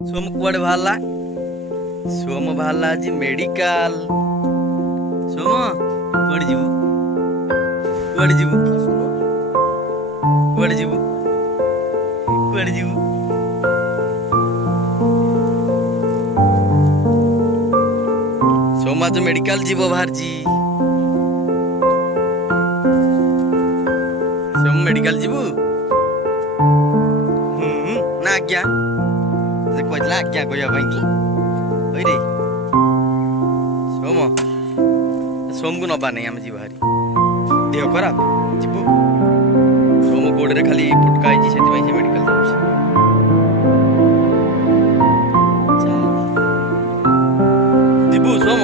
सोम कुआडे बाहरला सोम बाहरला आज मेडिकल सोम कुआडे जीवु कुआडे जीवु कुआडे जीवु कुआडे जीवु सोम आज मेडिकल जीवो बाहरची सोम मेडिकल जीवु ना आज्ञा से कहला आज्ञा कहया भाई की ओइ रे सोम सोम को नबा नहीं आम जी बाहरी देह खराब जीवु सोम गोड़े खाली फुटका है से मेडिकल जीवु सोम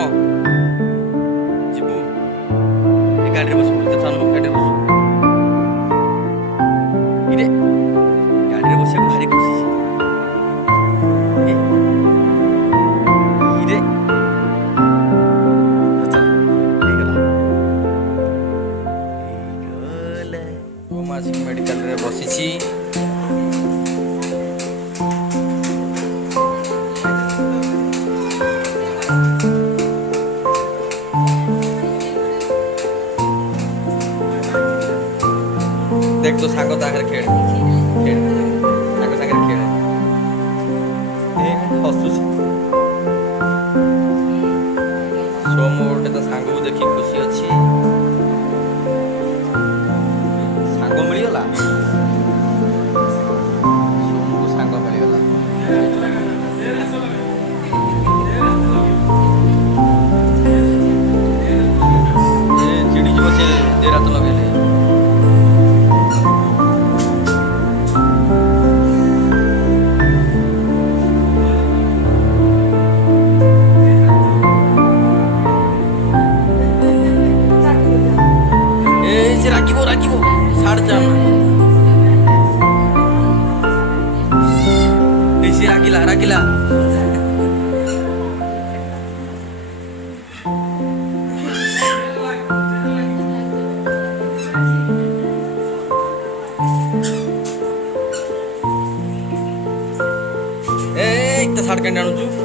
जीवु गाड़ी बस गाड़ी बस इरे गाड़ी बस भारी खुशी मेडिकल रे बसिछि देख तो सांग ताकर खेल खेल सांग सागर खेल ए हसुछि सोम गोटे तो सांग को देखि खुशी अछि सांग मिलगला सोम को सांग मिलगला चिड़ी जो से दे रात लगेले राखिबो राखिबो साढ़े चार ऐसे राखिला राखिला ए एक तो साढ़े के आनुचु